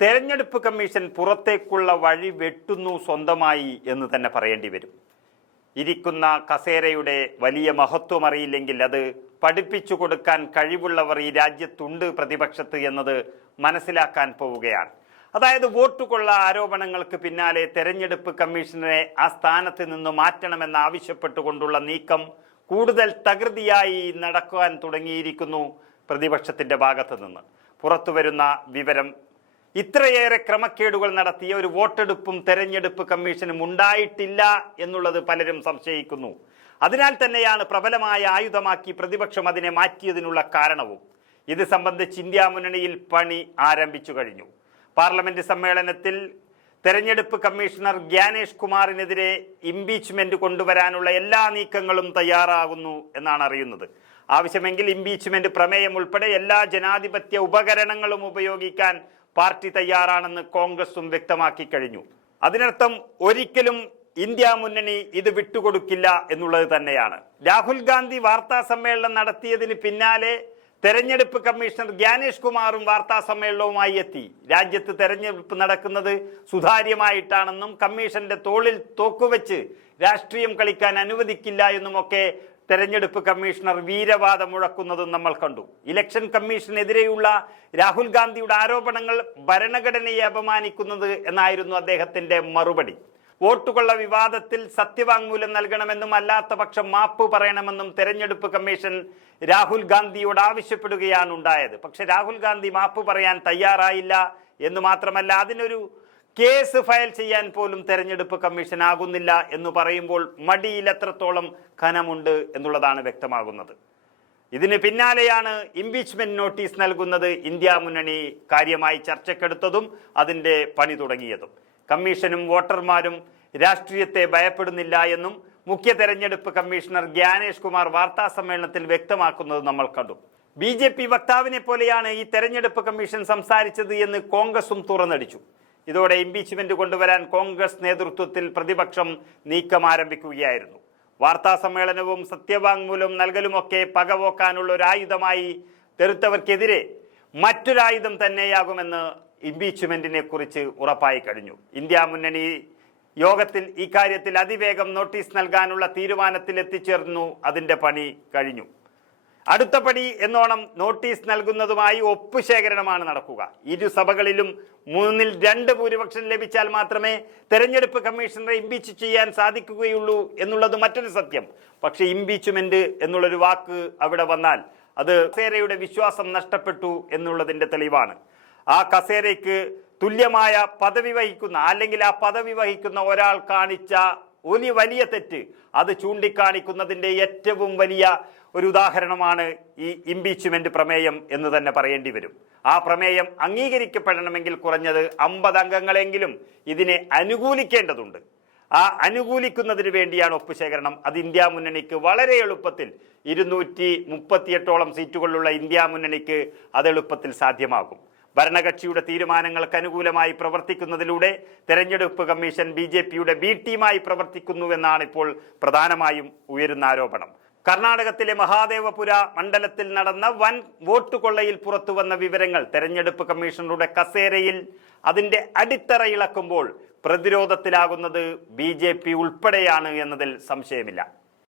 തെരഞ്ഞെടുപ്പ് കമ്മീഷൻ പുറത്തേക്കുള്ള വഴി വെട്ടുന്നു സ്വന്തമായി എന്ന് തന്നെ പറയേണ്ടി വരും. ഇരിക്കുന്ന കസേരയുടെ വലിയ മഹത്വം അറിയില്ലെങ്കിൽ അത് പഠിപ്പിച്ചു കൊടുക്കാൻ കഴിവുള്ളവർ ഈ രാജ്യത്തുണ്ട് പ്രതിപക്ഷത്ത് എന്നത് മനസ്സിലാക്കാൻ പോവുകയാണ്. അതായത് വോട്ടുകൊള്ള ആരോപണങ്ങൾക്ക് പിന്നാലെ തെരഞ്ഞെടുപ്പ് കമ്മീഷനെ ആ സ്ഥാനത്ത് നിന്ന് മാറ്റണമെന്ന് ആവശ്യപ്പെട്ടുകൊണ്ടുള്ള നീക്കം കൂടുതൽ തകൃതിയായി നടക്കാൻ തുടങ്ങിയിരിക്കുന്നു പ്രതിപക്ഷത്തിന്റെ ഭാഗത്ത് നിന്ന്. പുറത്തുവരുന്ന വിവരം, ഇത്രയേറെ ക്രമക്കേടുകൾ നടത്തിയ ഒരു വോട്ടെടുപ്പും തെരഞ്ഞെടുപ്പ് കമ്മീഷനും ഉണ്ടായിട്ടില്ല എന്നുള്ളത് പലരും സംശയിക്കുന്നു. അതിനാൽ തന്നെയാണ് പ്രബലമായ ആയുധമാക്കി പ്രതിപക്ഷം അതിനെ മാറ്റിയതിനുള്ള കാരണവും. ഇത് സംബന്ധിച്ച് ഇന്ത്യ മുന്നണിയിൽ പണി ആരംഭിച്ചു കഴിഞ്ഞു. പാർലമെന്റ് സമ്മേളനത്തിൽ തെരഞ്ഞെടുപ്പ് കമ്മീഷണർ ഗ്യാനേഷ് കുമാറിനെതിരെ ഇംപീച്ച്മെന്റ് കൊണ്ടുവരാനുള്ള എല്ലാ നീക്കങ്ങളും തയ്യാറാകുന്നു എന്നാണ് അറിയുന്നത്. ആവശ്യമെങ്കിൽ ഇംപീച്ച്മെന്റ് പ്രമേയം ഉൾപ്പെടെ എല്ലാ ജനാധിപത്യ ഉപകരണങ്ങളും ഉപയോഗിക്കാൻ പാർട്ടി തയ്യാറാണെന്ന് കോൺഗ്രസും വ്യക്തമാക്കി കഴിഞ്ഞു. അതിനർത്ഥം ഒരിക്കലും ഇന്ത്യ മുന്നണി ഇത് വിട്ടുകൊടുക്കില്ല എന്നുള്ളത് തന്നെയാണ്. രാഹുൽ ഗാന്ധി വാർത്താ സമ്മേളനം നടത്തിയതിന് പിന്നാലെ തെരഞ്ഞെടുപ്പ് കമ്മീഷണർ ഗ്യാനേഷ് കുമാറും വാർത്താ സമ്മേളനവുമായി എത്തി. രാജ്യത്ത് തെരഞ്ഞെടുപ്പ് നടക്കുന്നത് സുതാര്യമായിട്ടാണെന്നും കമ്മീഷന്റെ തോളിൽ തോക്കുവെച്ച് രാഷ്ട്രീയം കളിക്കാൻ അനുവദിക്കില്ല എന്നുമൊക്കെ തെരഞ്ഞെടുപ്പ് കമ്മീഷണർ വീരവാദം മുഴക്കുന്നതും നമ്മൾ കണ്ടു. ഇലക്ഷൻ കമ്മീഷനെതിരെയുള്ള രാഹുൽ ഗാന്ധിയുടെ ആരോപണങ്ങൾ ഭരണഘടനയെ അപമാനിക്കുന്നത് എന്നായിരുന്നു അദ്ദേഹത്തിന്റെ മറുപടി. വോട്ടുകൊള്ള വിവാദത്തിൽ സത്യവാങ്മൂലം നൽകണമെന്നും അല്ലാത്ത പക്ഷം മാപ്പ് പറയണമെന്നും തെരഞ്ഞെടുപ്പ് കമ്മീഷൻ രാഹുൽ ഗാന്ധിയോട് ആവശ്യപ്പെടുകയാണ് ഉണ്ടായത്. പക്ഷെ രാഹുൽ ഗാന്ധി മാപ്പ് പറയാൻ തയ്യാറായില്ല എന്ന് മാത്രമല്ല, അതിനൊരു കേസ് ഫയൽ ചെയ്യാൻ പോലും തെരഞ്ഞെടുപ്പ് കമ്മീഷൻ ആകുന്നില്ല എന്ന് പറയുമ്പോൾ മടിയിൽ എത്രത്തോളം ഖനമുണ്ട് എന്നുള്ളതാണ് വ്യക്തമാകുന്നത്. ഇതിന് പിന്നാലെയാണ് ഇംപീച്ച്മെന്റ് നോട്ടീസ് നൽകുന്നത് ഇന്ത്യ മുന്നണി കാര്യമായി ചർച്ചയ്ക്കെടുത്തതും അതിന്റെ പണി തുടങ്ങിയതും. കമ്മീഷനും വോട്ടർമാരും രാഷ്ട്രീയത്തെ ഭയപ്പെടുന്നില്ല എന്നും മുഖ്യ തെരഞ്ഞെടുപ്പ് കമ്മീഷണർ ഗ്യാനേഷ് കുമാർ വാർത്താ സമ്മേളനത്തിൽ വ്യക്തമാക്കുന്നത് നമ്മൾ കണ്ടു. BJP വക്താവിനെ പോലെയാണ് ഈ തെരഞ്ഞെടുപ്പ് കമ്മീഷൻ സംസാരിച്ചത് എന്ന് കോൺഗ്രസും തുറന്നടിച്ചു. ഇതോടെ ഇംപീച്ച്മെന്റ് കൊണ്ടുവരാൻ കോൺഗ്രസ് നേതൃത്വത്തിൽ പ്രതിപക്ഷം നീക്കം ആരംഭിക്കുകയായിരുന്നു. വാർത്താ സമ്മേളനവും സത്യവാങ്മൂലം നൽകലുമൊക്കെ പകപോക്കാനുള്ള ഒരു ആയുധമായി തെരുത്തവർക്കെതിരെ മറ്റൊരായുധം തന്നെയാകുമെന്ന് ഇംപീച്ച്മെന്റിനെ കുറിച്ച് ഉറപ്പായി കഴിഞ്ഞു. ഇന്ത്യ മുന്നണി യോഗത്തിൽ ഇക്കാര്യത്തിൽ അതിവേഗം നോട്ടീസ് നൽകാനുള്ള തീരുമാനത്തിൽ എത്തിച്ചേർന്നു. അതിന്റെ പണി കഴിഞ്ഞു. അടുത്ത പടി എന്നോണം നോട്ടീസ് നൽകുന്നതുമായി ഒപ്പുശേഖരണമാണ് നടക്കുക. ഇരു സഭകളിലും 2/3 ഭൂരിപക്ഷം ലഭിച്ചാൽ മാത്രമേ തെരഞ്ഞെടുപ്പ് കമ്മീഷണറെ ഇംപീച്ച് ചെയ്യാൻ സാധിക്കുകയുള്ളൂ എന്നുള്ളത് മറ്റൊരു സത്യം. പക്ഷെ ഇംപീച്ച്മെന്റ് എന്നുള്ളൊരു വാക്ക് അവിടെ വന്നാൽ അത് കസേരയുടെ വിശ്വാസം നഷ്ടപ്പെട്ടു എന്നുള്ളതിന്റെ തെളിവാണ്. ആ കസേരയ്ക്ക് തുല്യമായ പദവി വഹിക്കുന്ന അല്ലെങ്കിൽ ആ പദവി വഹിക്കുന്ന ഒരാൾ കാണിച്ച ഒരു വലിയ തെറ്റ്, അത് ചൂണ്ടിക്കാണിക്കുന്നതിൻ്റെ ഏറ്റവും വലിയ ഒരു ഉദാഹരണമാണ് ഈ ഇംപീച്ച്മെന്റ് പ്രമേയം എന്ന് തന്നെ പറയേണ്ടി വരും. ആ പ്രമേയം അംഗീകരിക്കപ്പെടണമെങ്കിൽ കുറഞ്ഞത് 50 അംഗങ്ങളെങ്കിലും ഇതിനെ അനുകൂലിക്കേണ്ടതുണ്ട്. ആ അനുകൂലിക്കുന്നതിന് വേണ്ടിയാണ് ഒപ്പുശേഖരണം. അത് ഇന്ത്യ മുന്നണിക്ക് വളരെ എളുപ്പത്തിൽ 238ഓളം സീറ്റുകളുള്ള ഇന്ത്യ മുന്നണിക്ക് അത് എളുപ്പത്തിൽ സാധ്യമാകും. ഭരണകക്ഷിയുടെ തീരുമാനങ്ങൾക്ക് അനുകൂലമായി പ്രവർത്തിക്കുന്നതിലൂടെ തെരഞ്ഞെടുപ്പ് കമ്മീഷൻ BJPയുടെ B ടീമായി പ്രവർത്തിക്കുന്നുവെന്നാണ് ഇപ്പോൾ പ്രധാനമായും ഉയരുന്ന ആരോപണം. കർണാടകത്തിലെ മഹാദേവപുര മണ്ഡലത്തിൽ നടന്ന വൻ വോട്ട് കൊള്ളയിൽ പുറത്തുവന്ന വിവരങ്ങൾ തെരഞ്ഞെടുപ്പ് കമ്മീഷണറുടെ കസേരയിൽ അതിന്റെ അടിത്തറ ഇളക്കുമ്പോൾ പ്രതിരോധത്തിലാകുന്നത് BJP ഉൾപ്പെടെയാണ് എന്നതിൽ സംശയമില്ല.